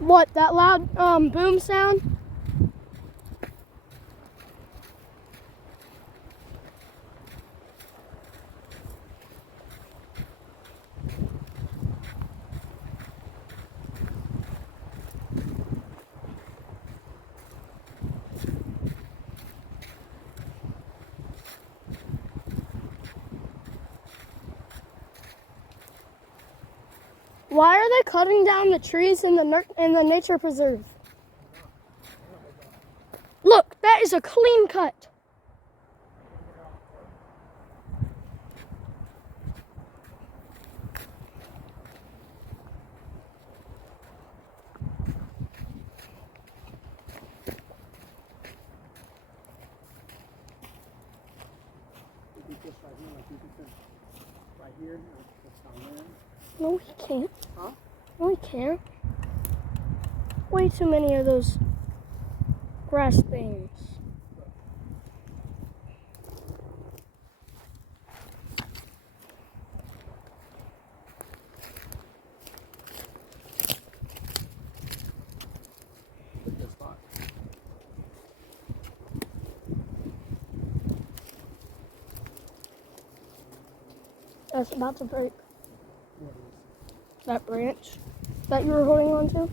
What, that loud boom sound? Why are they cutting down the trees in the nature preserve? Look, that is a clean cut. No, he can't. Huh? No, he can't. Way too many of those grass things. Good spot. That's about to break. What is? That branch that you were holding on to.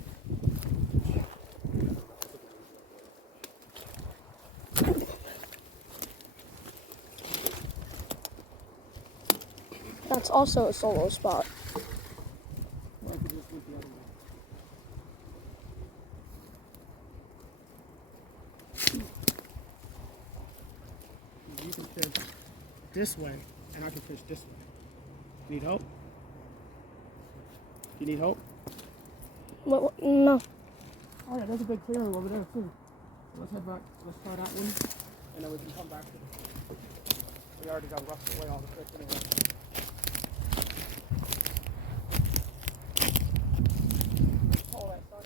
That's also a solo spot. Or I could just look the other way. You can fish this way, and I can fish this way. Need help? You need help? What, no. Oh yeah, there's a big clearing over there too. So let's head back. Let's try that one, and then we can come back to it. We already got roughed away all the fish anyway. All that, son.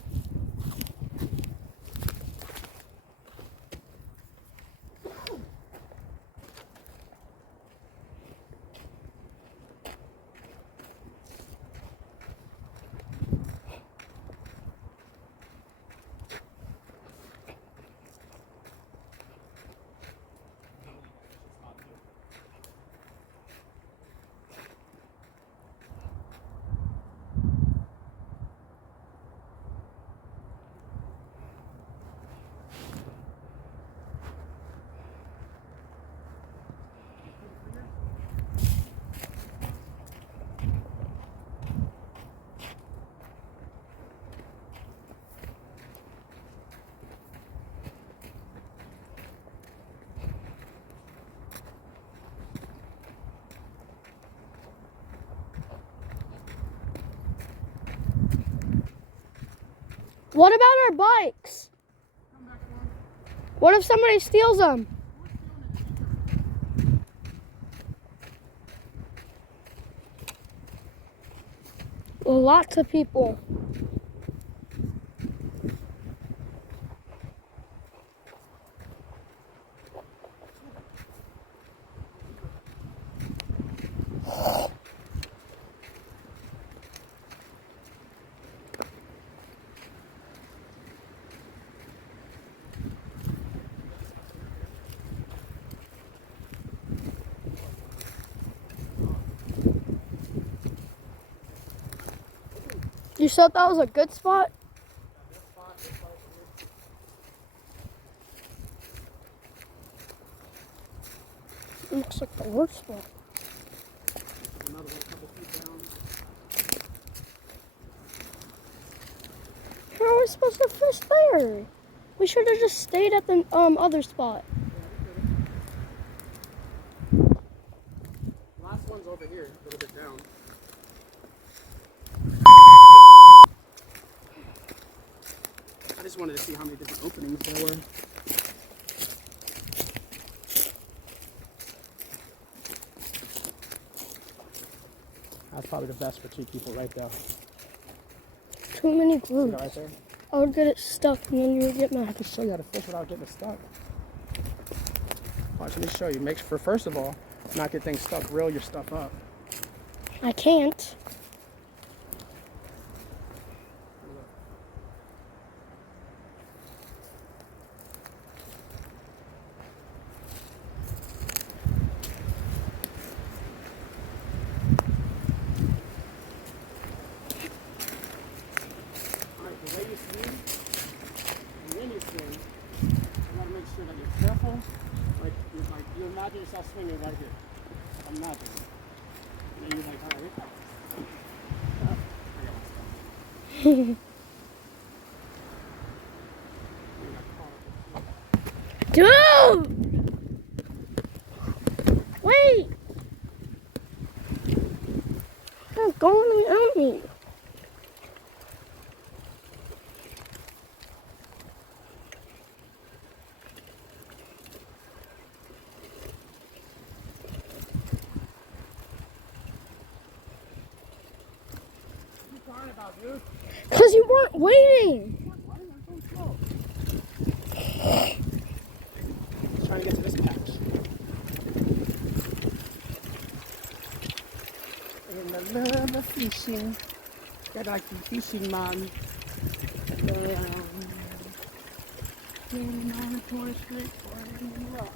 What about our bikes? What if somebody steals them? Lots of people. You said that was a good spot? Looks like the worst spot. Another one, a couple feet down. How are we supposed to fish there? We should have just stayed at the other spot. Last one's over here, a little bit down. I just wanted to see how many different openings there were. That's probably the best for 2 people right there. Too many See groups. that right there? I would get it stuck and then you would get I mad. can show you how to fish without getting it stuck. Watch, let me show you. Make sure, first of all, not get things stuck. Reel your stuff up. I can't. Imagine yourself swimming right here. Imagine. And then you're like, all right. Dude! Wait! It's going without me. About, dude? Because you weren't waiting. Why am I so slow? Just trying to get to this patch. And I love the fishing. Got like the fishing man. Getting on a tourist trip for a rock.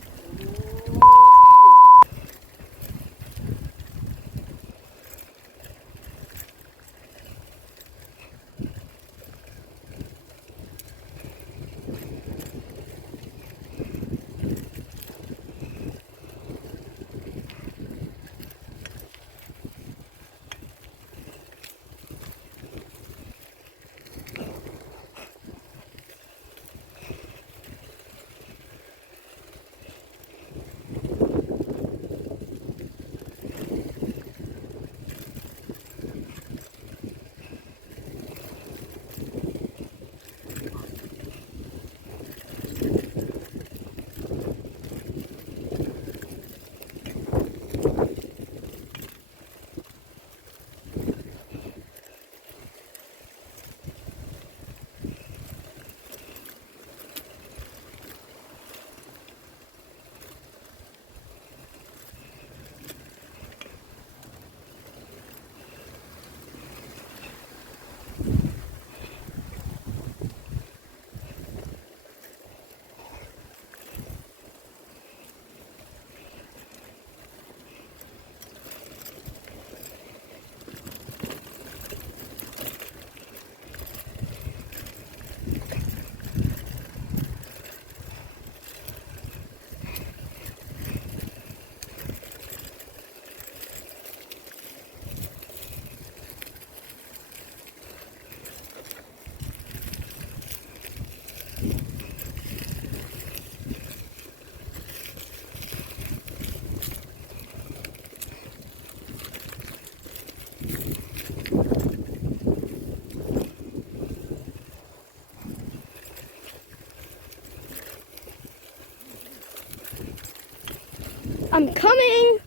I'm coming.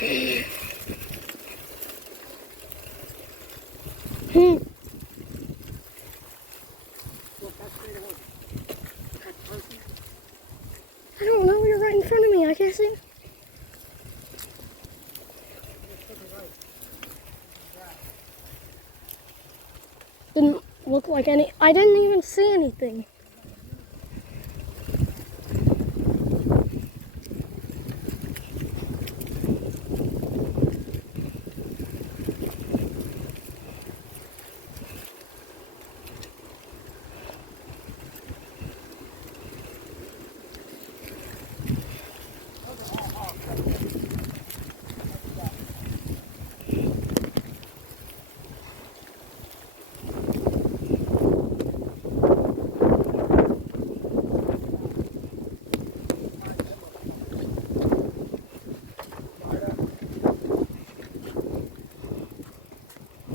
I don't know. You're right in front of me. I can't see. Didn't look like any. I didn't even see anything.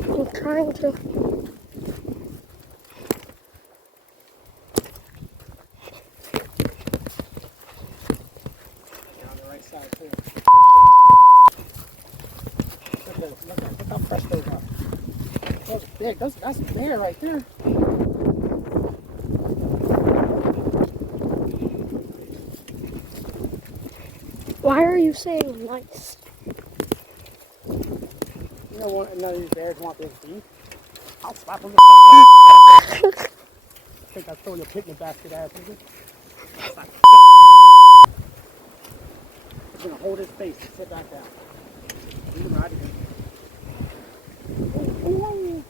I'm trying to. Side too. Look how fresh those are. Those are big. That's a bear right there. Why are you saying nice? You know, none of these bears want this beef. I'll slap them the fuck up. I think I'll throw your picnic basket ass, is it? He's gonna hold his face and sit back down. Leave him right again. Ooh.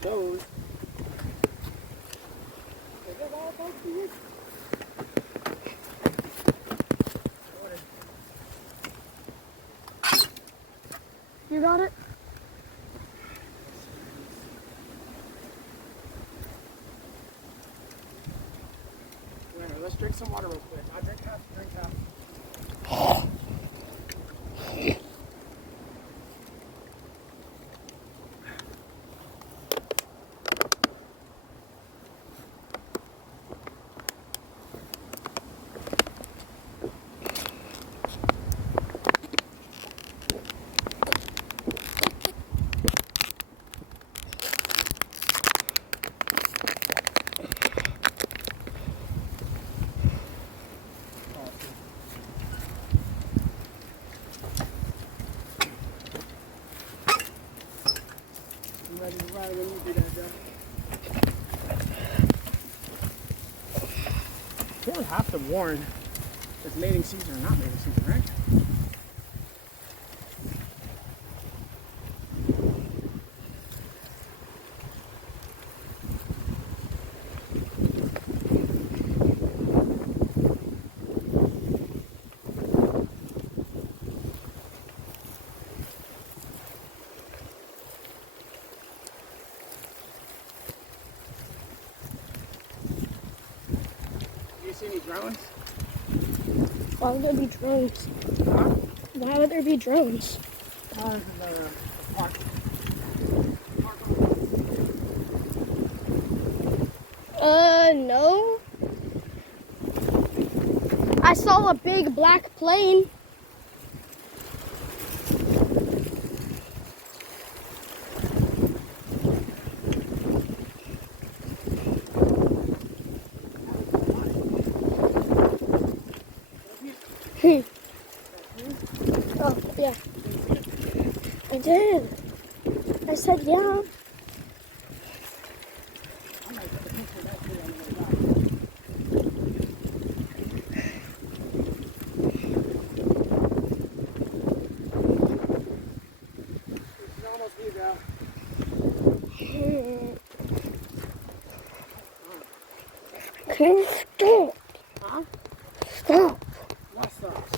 Those. Is that all folks to you? drink some water real quick. I drink half, you drink half. Ready to ride when you do that, Joe. You don't have to warn if mating season or not mating season, right? Do you see any drones? Why would there be drones? Huh? Why would there be drones? Cars in the park. No. I saw a big black plane. Oh, yeah. I did. I said, yeah. I might take a picture of that too on the way back. We should almost be there. Can you stop? Huh? Stop. What stops?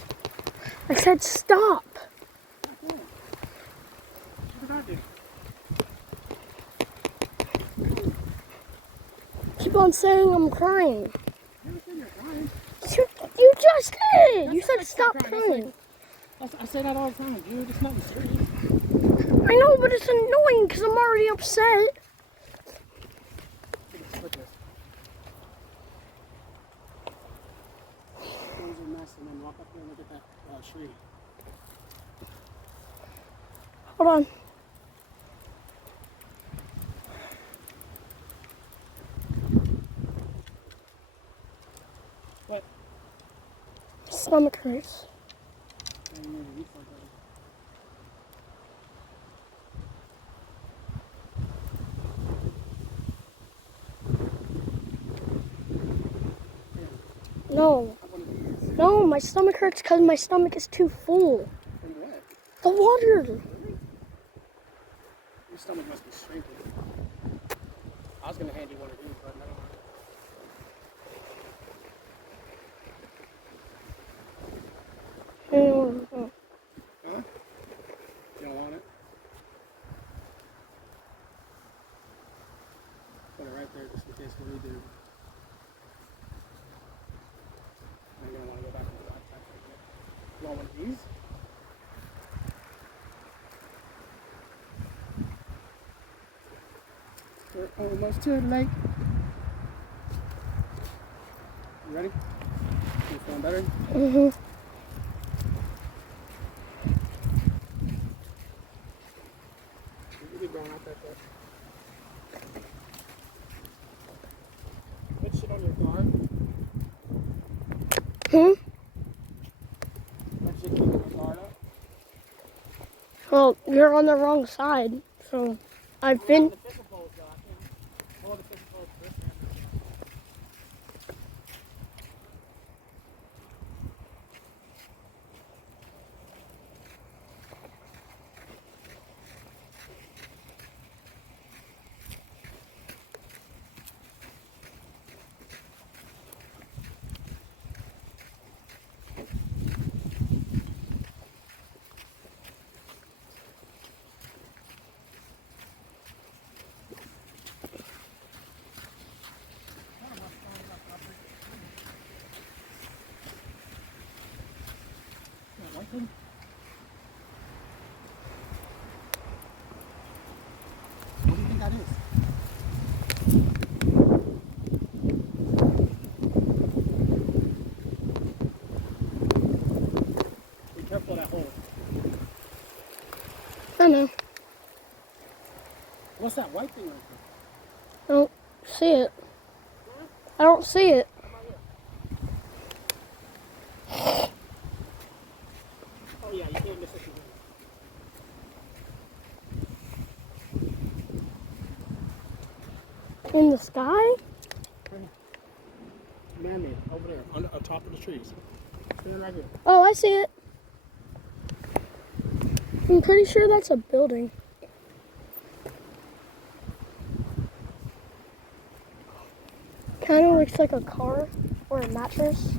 I said stop. Okay. What did I do? Keep on saying I'm crying. Never said you're crying. You just did. That's You said like stop That's crying. I say that all the time, dude. It's nothing serious. I know, but it's annoying because I'm already upset. Look at this. Close your mess and then walk up here and look at that tree. Hold on. What? Stomach hurts. I didn't even eat something. No. I want to do this. No, my stomach hurts because my stomach is too full. From what? The water. Your stomach must be shrinking. I was gonna hand you one of these, but never mind. Huh? You don't want it? Put it right there just in case we do. I'm gonna want to go back to the backpack right there. You want one of these? We're almost to the lake. You ready? You feeling better? Mm-hmm. You keep going out that way. Put shit on your car. That shit keep your guard up. Well, you're on the wrong side, so I've been. The fishing poles, though. I can't hold the fishing poles with this hand. that is. Be careful of that hole. I know. What's that white thing right I don't see it. I don't see it. there? Oh yeah, you can't miss it. In the sky? Man-made, over there, on top of the trees. Stand right here. Oh, I see it. I'm pretty sure that's a building. Kind of looks like a car or a mattress.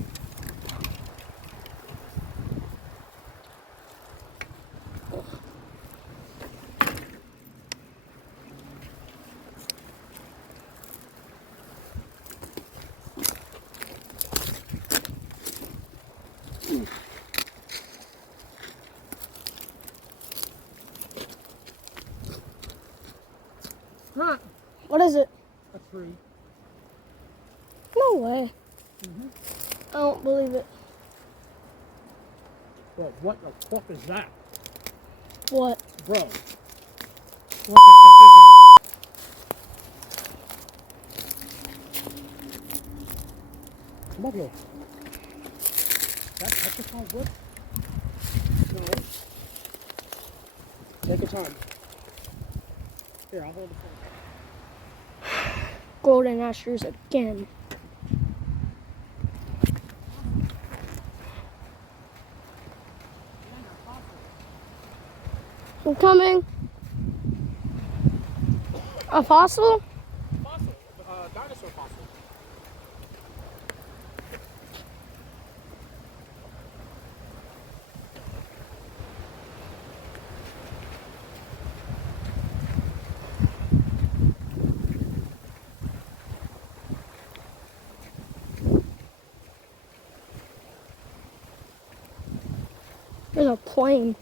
Huh? What is it? A tree. No way. I don't believe it. Bro, what the fuck is that? What? Bro. What the fuck is that? Come on, bro. That petrified wood? No. Take your time. Here, I'll hold the phone. Golden ASHTERS again. I'm coming. A fossil? Fossil. Dinosaur fossil. There's a plane.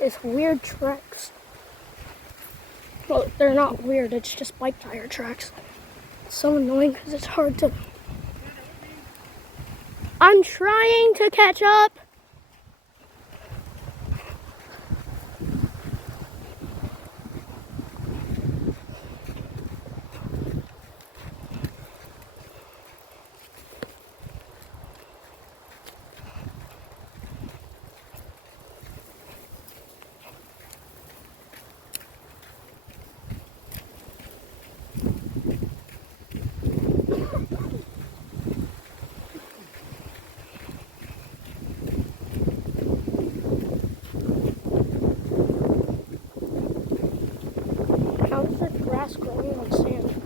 It's weird tracks. Well, they're not weird, it's just bike tire tracks. It's so annoying because it's hard to... I'm trying to catch up. How is the grass growing on sand?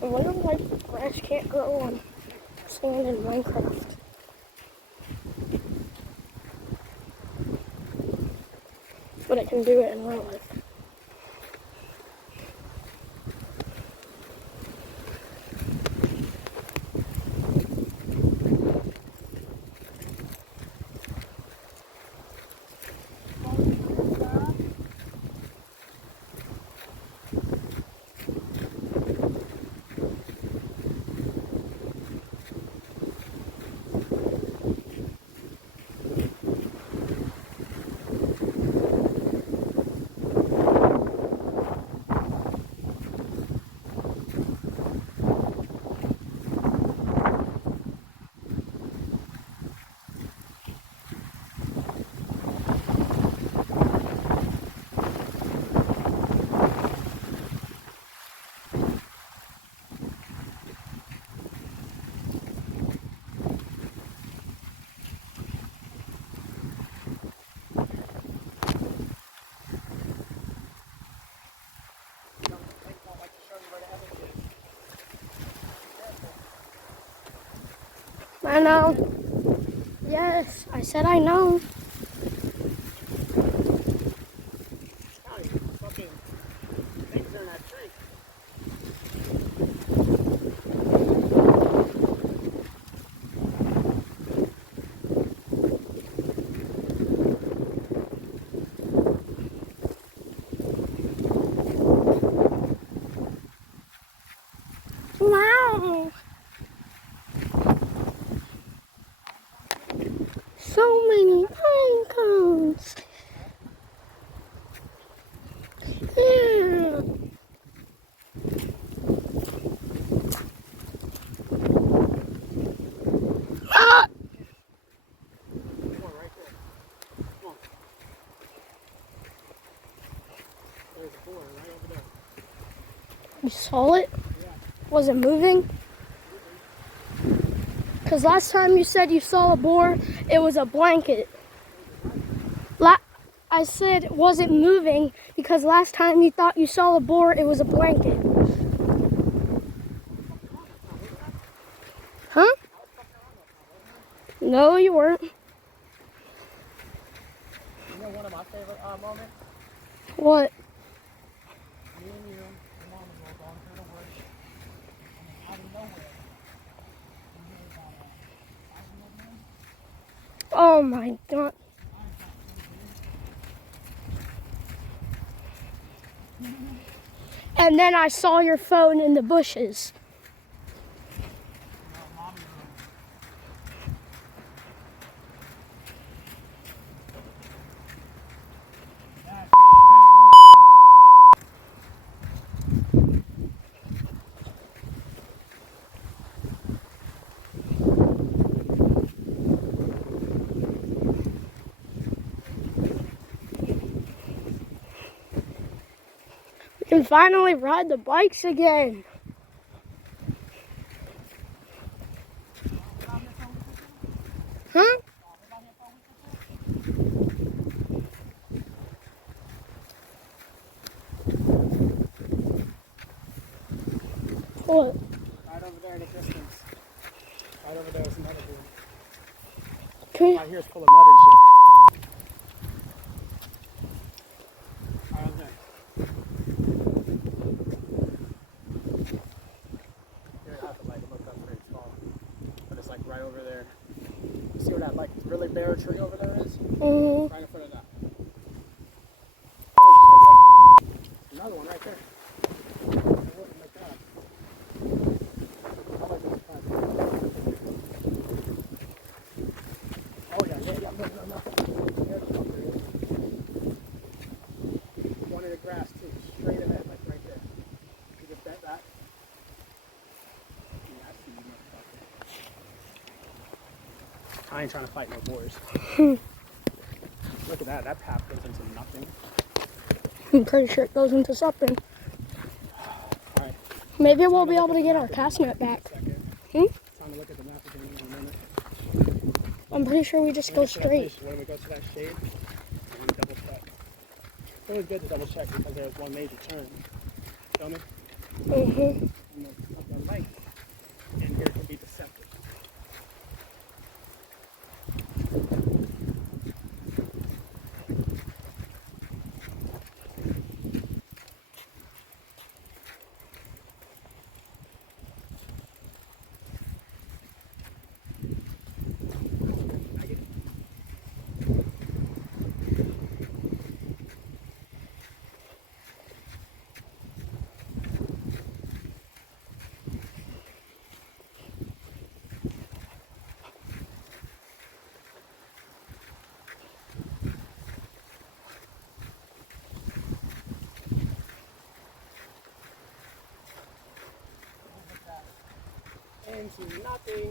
I wonder why grass can't grow on sand in Minecraft. But it can do it in real life. I know. Yes, I said I know. County, fucking things are in that tree. Wow. So many pine cones. Yeah. Ah! Come on, right there. Come on. There's a boar right over there. You saw it? Yeah. Was it moving? Because last time you said you saw a boar, it was a blanket. I said, was it moving? Because last time you thought you saw a boar, it was a blanket. Huh? No, you weren't. You know one of my favorite moments? What? Me and you, your mom and I going through the woods, and then out of nowhere, we hear about a 5-year-old man. Oh my God. And then I saw your phone in the bushes. No, mommy room. Dad, look. We can finally ride the bikes again. Huh? What? Right over there in the distance. Right over there is another dude. Okay. Right here is full of mud and shit. Right over there. Here, I have to like look up where it's called. But it's like right over there. You see where that like really bare tree over there is? Mm-hmm. Right in front of that. Oh shit, look. Another one right there. Oh my God. I like this plant. Oh yeah, no. There's one there is. One in the grass too, straight ahead, like right there. You just bet that. Yeah, I see you, motherfucker. I ain't trying to fight no boars. Look at that. That path goes into nothing. I'm pretty sure it goes into something. Alright. Maybe we'll be able to get our cast net back. Hmm? Time to look at the map again in a minute. I'm pretty sure we just go straight. When we go to that shade, we double check. It's always good to double check because there's one major turn. Feel me? Mm-hmm. And the light in here can be deceptive. Into nothing.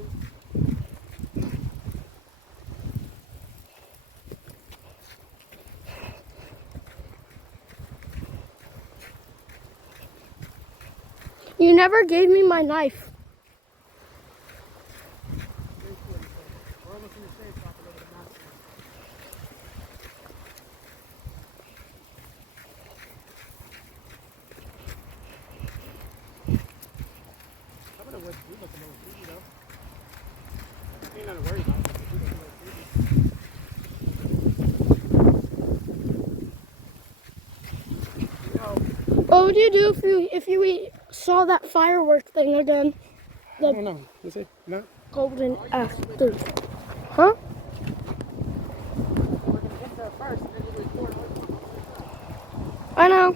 You never gave me my knife. We're almost in the shade, so I'll have to look at the map. Some of the woods do look a little creepy though. What would you do if you saw that firework thing again? I don't know. You see? No? Golden afters. Huh? We're going to get there first and then you record. I know.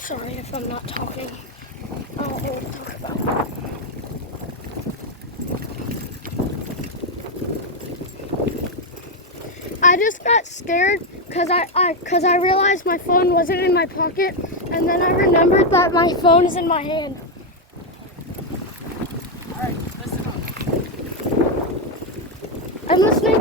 Sorry if I'm not talking. I don't know what to talk about. I just got scared because I realized my phone wasn't in my pocket, and then I remembered that my phone is in my hand. All right, listen up. I'm listening.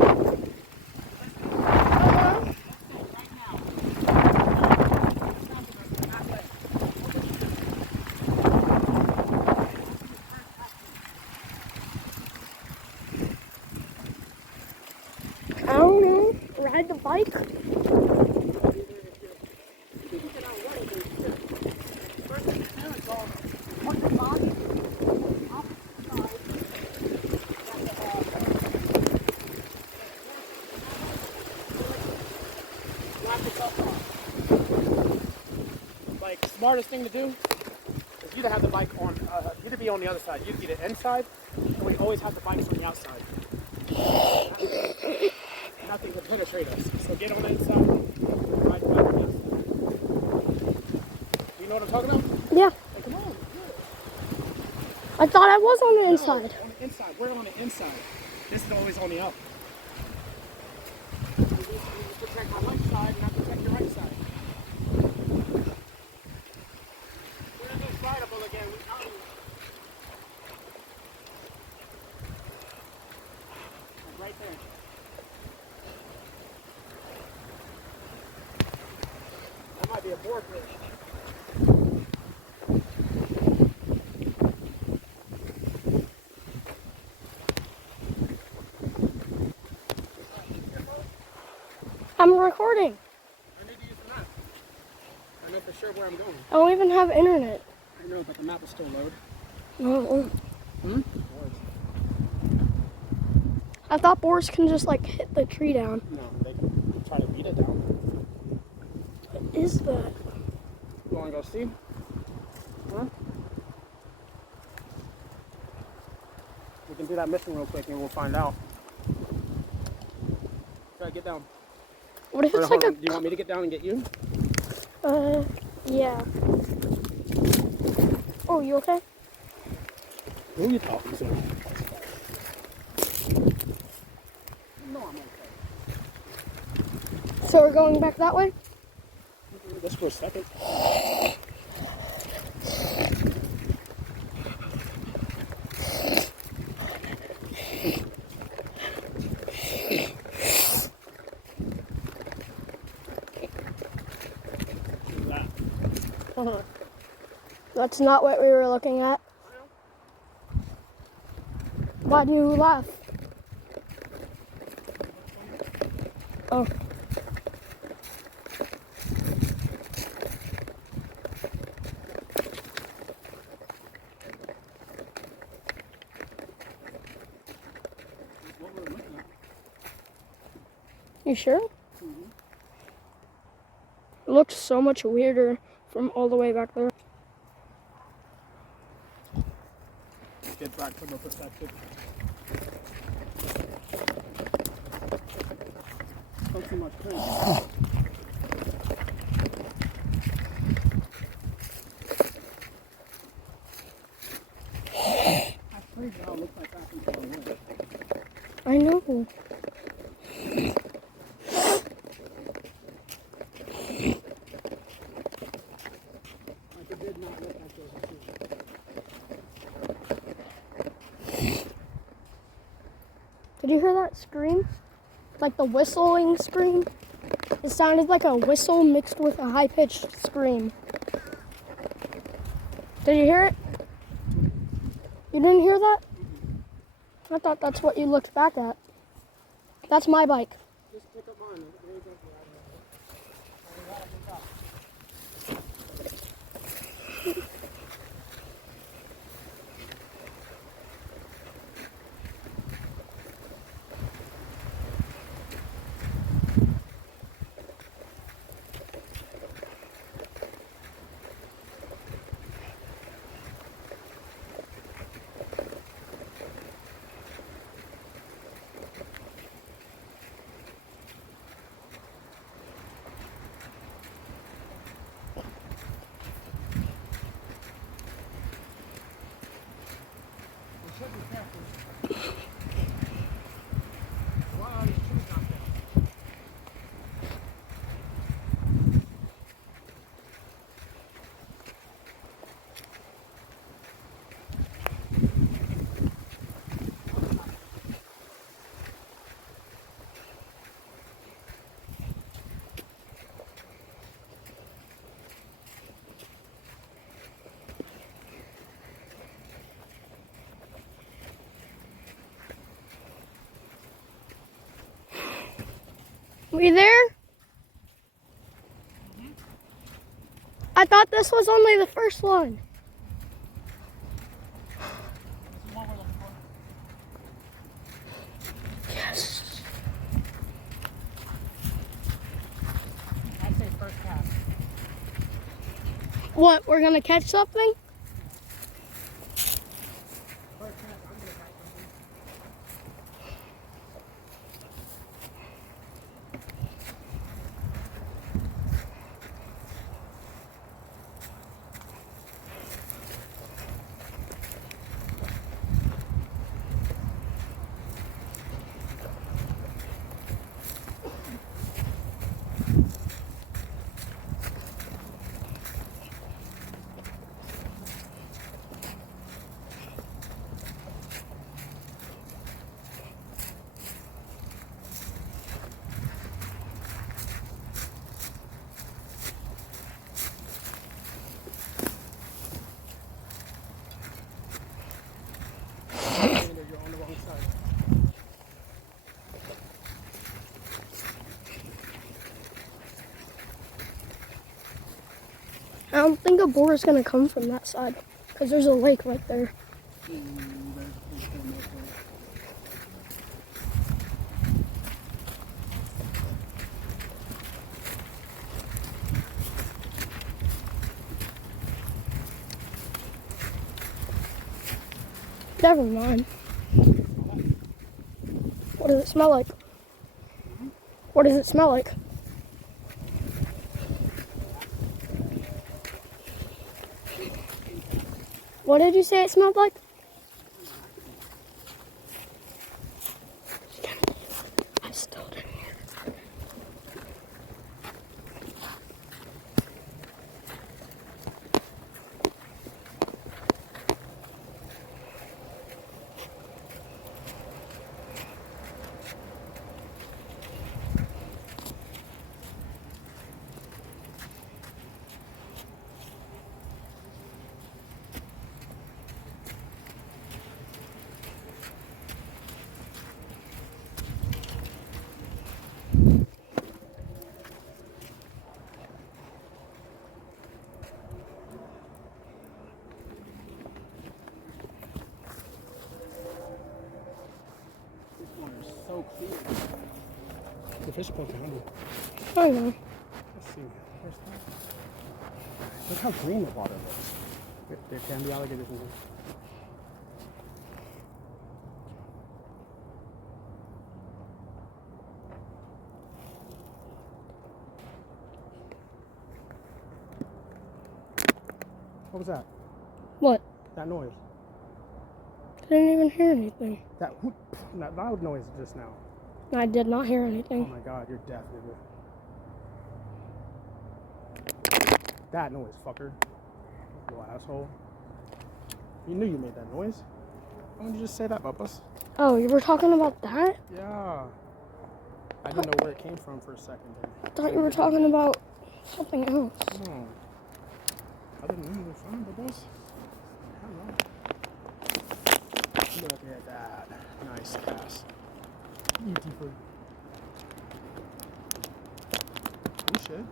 I don't know. Ride the bike. Like, smartest thing to do is you to have the bike on, you to be on the other side. You to be the inside, and we always have the bikes on the outside. Nothing can penetrate us. So get on the inside, ride the bike on the outside. You know what I'm talking about? Yeah. Hey, come on. I thought I was on the No, inside. on the inside. We're on the inside. This is always on the up. You need to protect my left side, not protect your right side. We're this rideable again. We got you. Right there. That might be a board bridge. I'm recording. I need to use the map. I know for sure where I'm going. I don't even have internet. I know, but the map will still load. No. Hmm? I thought boars can just like hit the tree down. No, they can try to beat it down. What is that? You want to go see? Huh? We can do that mission real quick and we'll find out. Try to get down. What if Or, it's hold like on. Do you want me to get down and get you? yeah. Oh, you okay? Who are you talking to? No, I'm okay. So we're going back that way? Just for a second. That's not what we were looking at. Why do you laugh? Oh. You sure? Mm-hmm. It looks so much weirder from all the way back there. Get back from the perspective. Not too much print. That's crazy how it looks like that from far away. I know. Like it did not look like there was a tree. Did you hear that scream? Like the whistling scream? It sounded like a whistle mixed with a high-pitched scream. Did you hear it? You didn't hear that? I thought that's what you looked back at. That's my bike. Just pick up mine. There you go. Were you there? I thought this was only the first one. Yes. I'd say first pass. What, we're gonna catch something? First pass, I'm gonna catch something. You're on the wrong side. I don't think a boar is gonna come from that side because there's a lake right there. Never mind. What does it smell like? What does it smell like? What did you say it smelled like? I still didn't hear it. fish poking under. I know. Let's see. Where's that? Look how green the water looks. There can be alligators in here. What was that? What? That noise. I didn't even hear anything. That loud noise just now. I did not hear Oh anything. my god, you're deaf, nigga. That noise, fucker. Little asshole. You knew you made that noise. Why would you just say that, Bubbles? Oh, you were talking about that? Yeah. I didn't know where it came from for a second there. I thought you were talking about something else. No. I didn't know you were fine, Bubbles. I don't know. Look at that. Nice cast. You deeper. You should.